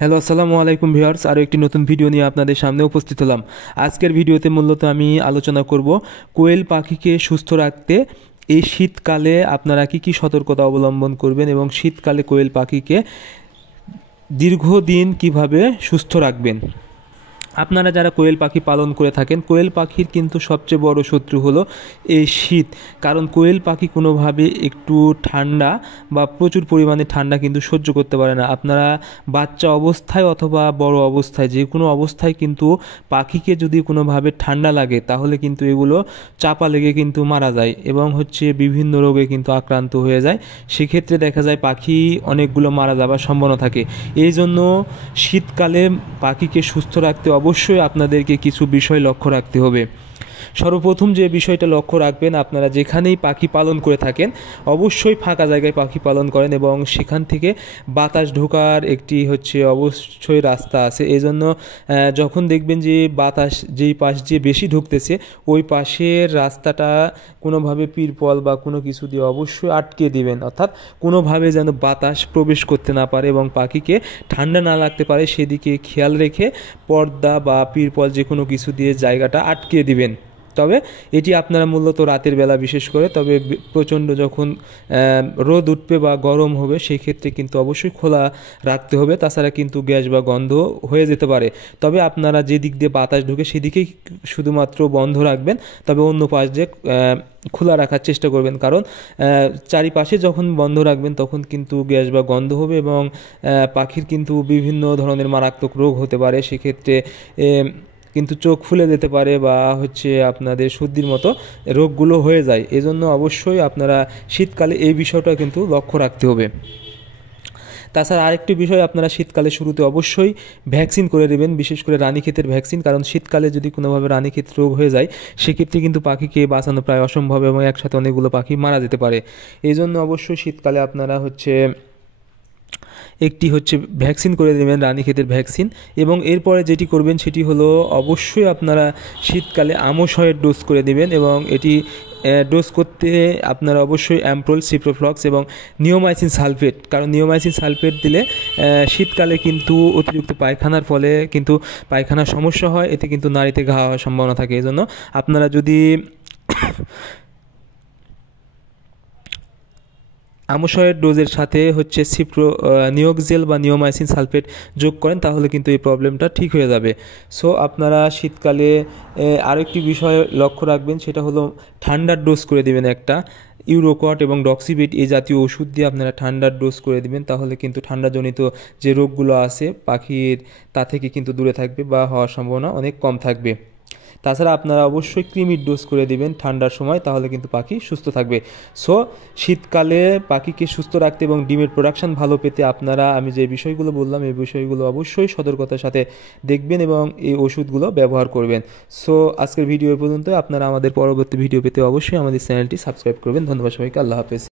Hello, আসসালামু আলাইকুম viewers. আরও একটি নতুন ভিডিও নিয়ে আপনাদের সামনে উপস্থিত হলাম। আজকের ভিডিওতে মূলত আমি আলোচনা করব কোয়েল পাখিকে সুস্থ রাখতে এই শীতকালে আপনারা কি সতর্কতা অবলম্বন করবেন এবং শীতকালে কোয়েল পাখিকে দীর্ঘদিন কিভাবে সুস্থ রাখবেন। আপনারা যারা কোয়েল পাখি পালন করে থাকেন, কোয়েল পাখির কিন্তু সবচেয়ে বড় শত্রু হলো এই শীত। কারণ কোয়েল পাখি কোনোভাবে একটু ঠান্ডা বা প্রচুর পরিমাণে ঠান্ডা কিন্তু সহ্য করতে পারে না। আপনারা বাচ্চা অবস্থায় অথবা বড় অবস্থায় যে কোনো অবস্থায় কিন্তু পাখিকে যদি কোনোভাবে ঠান্ডা লাগে তাহলে কিন্তু এগুলো চাপা লেগে কিন্তু মারা যায় এবং বিভিন্ন রোগে কিন্তু আক্রান্ত হয়ে যায়। সেক্ষেত্রে দেখা যায় পাখি অনেকগুলো মারা যাবার সম্ভাবনা থাকে। এই জন্য শীতকালে পাখিকে সুস্থ রাখতে অবশ্যই আপনাদেরকে কিছু বিষয় লক্ষ্য রাখতে হবে। সর্বপ্রথম যে বিষয়টা লক্ষ্য রাখবেন, আপনারা যেখানেই পাখি পালন করে থাকেন অবশ্যই ফাঁকা জায়গায় পাখি পালন করেন এবং সেখান থেকে বাতাস ঢোকার একটি অবশ্যই রাস্তা আছে। এই জন্য যখন দেখবেন যে বাতাস যেই পাশ দিয়ে বেশি ঢুকতেছে ওই পাশের রাস্তাটা কোনোভাবে পিরপল বা কোনো কিছু দিয়ে অবশ্যই আটকে দিবেন, অর্থাৎ কোনোভাবে যেন বাতাস প্রবেশ করতে না পারে এবং পাখিকে ঠান্ডা না লাগতে পারে সেদিকে খেয়াল রেখে পর্দা বা পিরপল যে কোনো কিছু দিয়ে জায়গাটা আটকে দিবেন। তবে এটি আপনারা মূলত রাতের বেলা বিশেষ করে, তবে প্রচণ্ড যখন রোদ উঠবে বা গরম হবে সেই ক্ষেত্রে কিন্তু অবশ্যই খোলা রাখতে হবে, তাছাড়া কিন্তু গ্যাস বা গন্ধ হয়ে যেতে পারে। তবে আপনারা যে দিক দিয়ে বাতাস ঢুকে সেদিকেই শুধুমাত্র বন্ধ রাখবেন, তবে অন্য পাশ দিয়ে খোলা রাখার চেষ্টা করবেন। কারণ চারিপাশে যখন বন্ধ রাখবেন তখন কিন্তু গ্যাস বা গন্ধ হবে এবং পাখির কিন্তু বিভিন্ন ধরনের মারাত্মক রোগ হতে পারে। সেক্ষেত্রে কিন্তু চোখ ফুলে যেতে পারে বা আপনাদের সর্দির মতো রোগগুলো হয়ে যায়। এজন্য অবশ্যই আপনারা শীতকালে এই বিষয়টা কিন্তু লক্ষ্য রাখতে হবে। তাছাড়া আরেকটি বিষয়, আপনারা শীতকালে শুরুতে অবশ্যই ভ্যাকসিন করে দেবেন, বিশেষ করে রানীক্ষেতের ভ্যাকসিন। কারণ শীতকালে যদি কোনোভাবে রানীক্ষেত রোগ হয়ে যায় সেক্ষেত্রে কিন্তু পাখিকে বাঁচানো প্রায় অসম্ভব এবং একসাথে অনেকগুলো পাখি মারা যেতে পারে। এই জন্য অবশ্যই শীতকালে আপনারা একটি ভ্যাকসিন করে দেবেন, রানীক্ষেতের ভ্যাকসিন। এবং এরপরে যেটি করবেন সেটি হলো অবশ্যই আপনারা শীতকালে আমোসয়ের ডোজ করে দেবেন এবং এটি ডোজ করতে আপনারা অবশ্যই অ্যাম্প্রোল, সিপ্রোফ্লক্স এবং নিওমাইসিন সালফেট। কারণ নিওমাইসিন সালফেট দিলে শীতকালে কিন্তু অতিরিক্ত পায়খানার ফলে কিন্তু পায়খানার সমস্যা হয়, এতে কিন্তু নাড়িতে ঘা হওয়ার সম্ভাবনা থাকে। এই জন্য আপনারা যদি আমোসয়ের ডোজের সাথে নিওক্সেল বা নিওমাইসিন সালফেট যোগ করেন তাহলে কিন্তু এই প্রবলেমটা ঠিক হয়ে যাবে। সো আপনারা শীতকালে আরেকটি বিষয় লক্ষ্য রাখবেন, সেটা হলো ঠান্ডার ডোজ করে দেবেন একটা ইউরোকট এবং ডক্সিবেট এই জাতীয় ওষুধ দিয়ে আপনারা ঠান্ডার ডোজ করে দিবেন। তাহলে কিন্তু ঠান্ডাজনিত যে রোগগুলো আছে পাখির তা থেকে কিন্তু দূরে থাকবে বা হওয়ার সম্ভাবনা অনেক কম থাকবে। তাছাড়া আপনারা অবশ্যই কৃমির ডোজ করে দিবেন ঠান্ডার সময়, তাহলে কিন্তু পাখি সুস্থ থাকবে। সো শীতকালে পাখিকে সুস্থ রাখতে এবং ডিমের প্রোডাকশন ভালো পেতে আপনারা আমি যে বিষয়গুলো বললাম এই বিষয়গুলো অবশ্যই সতর্কতার সাথে দেখবেন এবং এই ওষুধগুলো ব্যবহার করবেন। সো আজকের ভিডিও পর্যন্ত। আপনারা আমাদের পরবর্তী ভিডিও পেতে অবশ্যই আমাদের চ্যানেলটি সাবস্ক্রাইব করবেন। ধন্যবাদ সবাইকে। আল্লাহ হাফেজ।